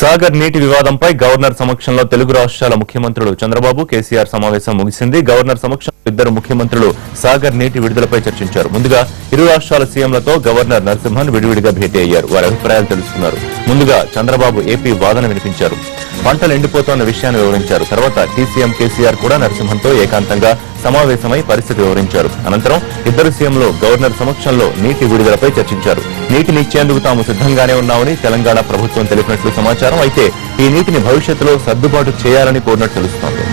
సాగర్ నీటి వివాదంపై గవర్నర్ సమక్షంలో తెలుగు రాష్ట్రాల ముఖ్యమంత్రులు చంద్రబాబు కేసీఆర్ సమావేశం ముగిసింది. గవర్నర్ సమక్షంలో ఇద్దరు ముఖ్యమంత్రులు సాగర్ నీటి విడుదలపై చర్చించారు. ముందుగా ఇరు రాష్ట్రాల సీఎంలతో గవర్నర్ నరసింహన్ విడివిడిగా భేటీ అయ్యారు. వారి అభిప్రాయాలు తెలుసుకున్నారు. ముందుగా చంద్రబాబు ఏపీ వాదన వినిపించారు. పంటలు ఎండిపోతున్న విషయాన్ని వివరించారు. తర్వాత టీసీఎం కేసీఆర్ కూడా నరసింహన్తో ఏకాంతంగా సమావేశమై పరిస్థితి వివరించారు. అనంతరం ఇద్దరు సీఎంలు గవర్నర్ సమక్షంలో నీటి విడుదలపై చర్చించారు. నీటిని ఇచ్చేందుకు తాము సిద్ధంగానే ఉన్నామని తెలంగాణ ప్రభుత్వం తెలిపినట్లు సమాచారం. అయితే ఈ నీటిని భవిష్యత్తులో సర్దుబాటు చేయాలని కోరినట్టు తెలుస్తోంది.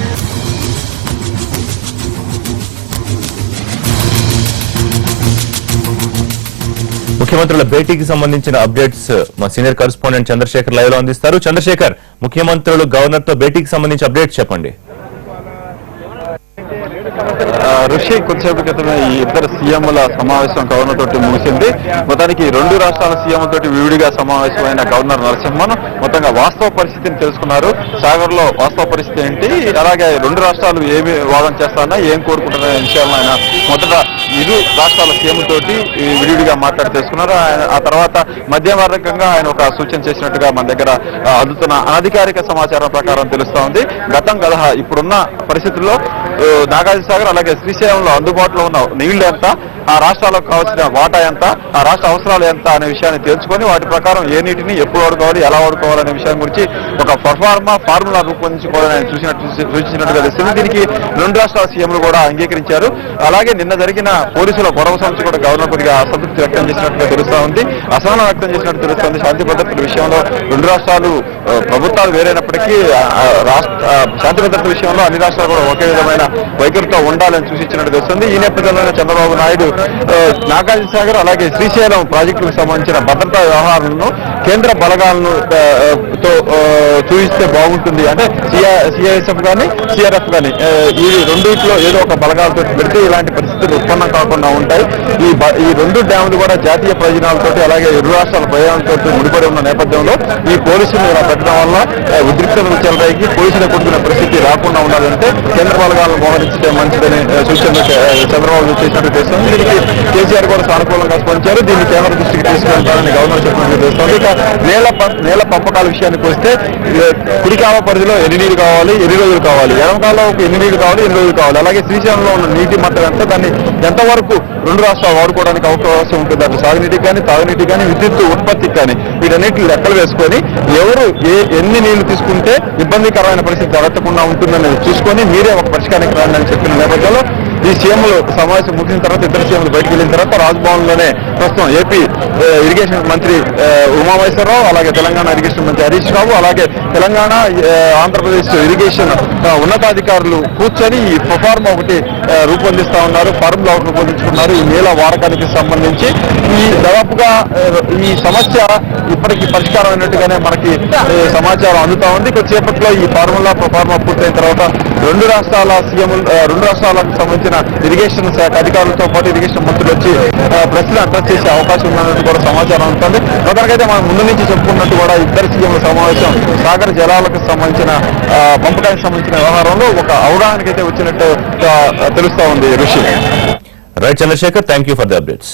ముఖ్యమంత్రుల భేటీకి సంబంధించిన అప్డేట్స్ మా సీనియర్ కరెస్పాండెంట్ చంద్రశేఖర్ లైవ్ లో అందిస్తారు. చంద్రశేఖర్, ముఖ్యమంత్రులు గవర్నర్ తో భేటీకి సంబంధించి అప్డేట్స్ చెప్పండి. ఋషి కొద్దిసేపు క్రితమే ఈ ఇద్దరు సీఎంల సమావేశం గవర్నర్ తోటి ముగిసింది. మొత్తానికి రెండు రాష్ట్రాల సీఎంల తోటి విడిగా సమావేశమైన గవర్నర్ నరసింహన్ మొత్తంగా వాస్తవ పరిస్థితిని తెలుసుకున్నారు. సాగర్ లో వాస్తవ పరిస్థితి ఏంటి, అలాగే రెండు రాష్ట్రాలు ఏమి వాదన చేస్తారన్నా ఏం కోరుకుంటున్న విషయాలను ఆయన మొదట ఇరు రాష్ట్రాల సీఎం తోటి విడిగా మాట్లాడి తెలుసుకున్నారు. ఆ తర్వాత మధ్యవర్గంగా ఆయన ఒక సూచన చేసినట్టుగా మన దగ్గర అందుతున్న అనధికారిక సమాచారం ప్రకారం తెలుస్తా ఉంది. గతం గత ఇప్పుడున్న పరిస్థితుల్లో నాగార్జున సాగర్ అలాగే శ్రీశైలంలో అందుబాటులో ఉన్న నీళ్లు ఎంత, ఆ రాష్ట్రాలకు కావాల్సిన వాటా ఎంత, ఆ రాష్ట్ర అవసరాలు ఎంత అనే విషయాన్ని తెలుసుకొని వాటి ప్రకారం ఏ నీటిని ఎప్పుడు వాడుకోవాలి, ఎలా వాడుకోవాలనే విషయం గురించి ఒక ఫార్ములా రూపొందించుకోవాలని ఆయన సూచించినట్టుగా తెలుస్తుంది. దీనికి రెండు రాష్ట్రాల సీఎంలు కూడా అంగీకరించారు. అలాగే నిన్న జరిగిన పోలీసుల గొడవ సమస్య కూడా గవర్నర్ కొద్దిగా అసంతృప్తి వ్యక్తం చేసినట్టుగా తెలుస్తా ఉంది, అసహనం వ్యక్తం చేసినట్టు తెలుస్తోంది. శాంతి భద్రతల విషయంలో రెండు రాష్ట్రాలు ప్రభుత్వాలు వేరైనప్పటికీ శాంతి భద్రతల విషయంలో అన్ని రాష్ట్రాలు కూడా ఒకే విధమైన వైఖరితో ఉండాలని సూచించినట్టు తెలుస్తుంది. ఈ నేపథ్యంలోనే చంద్రబాబు నాయుడు నాగార్జున సాగర్ అలాగే శ్రీశైలం ప్రాజెక్టులకు సంబంధించిన భద్రతా వ్యవహారాలను కేంద్ర బలగాలను చూపిస్తే బాగుంటుంది, అంటే సిఐఎస్ఎఫ్ కానీ సిఆర్ఎఫ్ కానీ ఈ రెండింటిలో ఏదో ఒక బలగాలతో పెడితే ఇలాంటి పరిస్థితులు ఉత్పన్నం కాకుండా ఉంటాయి. ఈ రెండు డ్యాములు కూడా జాతీయ ప్రయోజనాలతో అలాగే ఇరు రాష్ట్రాల ప్రయోజనాలతో ముడిపడి ఉన్న నేపథ్యంలో ఈ పోలీసులు ఇలా పెట్టడం వల్ల ఉద్రిక్తతలు చెలరేగి పోలీసులు కొట్టుకునే పరిస్థితి రాకుండా ఉండాలంటే కేంద్ర బలగాలను మోహరించే మంచిదని సూచనలు చంద్రబాబు చేసినట్టు తెలుస్తుంది. దీనికి కేసీఆర్ కూడా సానుకూలంగా స్పందించారు. దీన్ని కేంద్ర దృష్టికి తీసుకెళ్తారని గవర్నర్ చెప్పినట్టు తెలుస్తుంది. ఇక నేల పంపకాల విషయానికి వస్తే కుడికావ పరిధిలో ఎన్ని నీళ్లు కావాలి, ఎన్ని రోజులు కావాలి, ఎడమకాలకు ఎన్ని నీళ్లు కావాలి, ఎన్ని రోజులు కావాలి, అలాగే శ్రీశైలంలో ఉన్న నీటి మట్టం ఎంత, దాన్ని ఎంతవరకు రెండు రాష్ట్రాలు వాడుకోవడానికి అవకాశం ఉంటుంది, అటు సాగునీటికి కానీ తాగునీటికి కానీ విద్యుత్ ఉత్పత్తికి కానీ వీటన్నిటిని లెక్కలు వేసుకొని ఎవరు ఎన్ని నీళ్లు తీసుకుంటే ఇబ్బందికరమైన పరిస్థితి తలెత్తకుండా ఉంటుందని చూసుకొని మీరే ఒక పరిష్కారానికి రండి అని చెప్పిన నేపథ్యంలో ఈ సీఎంలు సమావేశం ముగిసిన తర్వాత ఇద్దరు సీఎంలు బయటకు వెళ్ళిన తర్వాత రాజ్భవన్ లోనే ప్రస్తుతం ఏపీ ఇరిగేషన్ మంత్రి ఉమామహేశ్వరరావు, అలాగే తెలంగాణ ఇరిగేషన్ మంత్రి హరీష్ రావు, అలాగే తెలంగాణ ఆంధ్రప్రదేశ్ ఇరిగేషన్ ఉన్నతాధికారులు కూర్చొని ఈ ప్రొఫార్మా ఒకటి రూపొందిస్తా ఉన్నారు, ఫార్ములా ఒకటి రూపొందించుకున్నారు. ఈ నీళ్ళ వాడకానికి సంబంధించి ఈ దాదాపుగా ఈ సమస్య ఇప్పటికీ పరిష్కారం అయినట్టుగానే మనకి సమాచారం అందుతా ఉంది. కొద్దిసేపట్లో ఈ ప్రొఫార్మా పూర్తయిన తర్వాత రెండు రాష్ట్రాల సీఎంలు రెండు రాష్ట్రాలకు సంబంధించిన ఇరిగేషన్ శాఖ అధికారులతో పాటు ఇరిగేషన్ మంత్రులు వచ్చి ప్రశ్నలు అడ్రస్ చేసే అవకాశం ఉన్నట్టు కూడా సమాచారం ఉంటుంది. మొదటికైతే మనం ముందు నుంచి చెప్పుకున్నట్టు కూడా ఇద్దరు సీఎంల సమావేశం సాగర్ జలాలకు సంబంధించిన పంపకానికి సంబంధించిన వ్యవహారంలో ఒక అవగాహనకైతే వచ్చినట్టు తెలుస్తా ఉంది. Rishi right Chandrashekhar, thank you for the updates.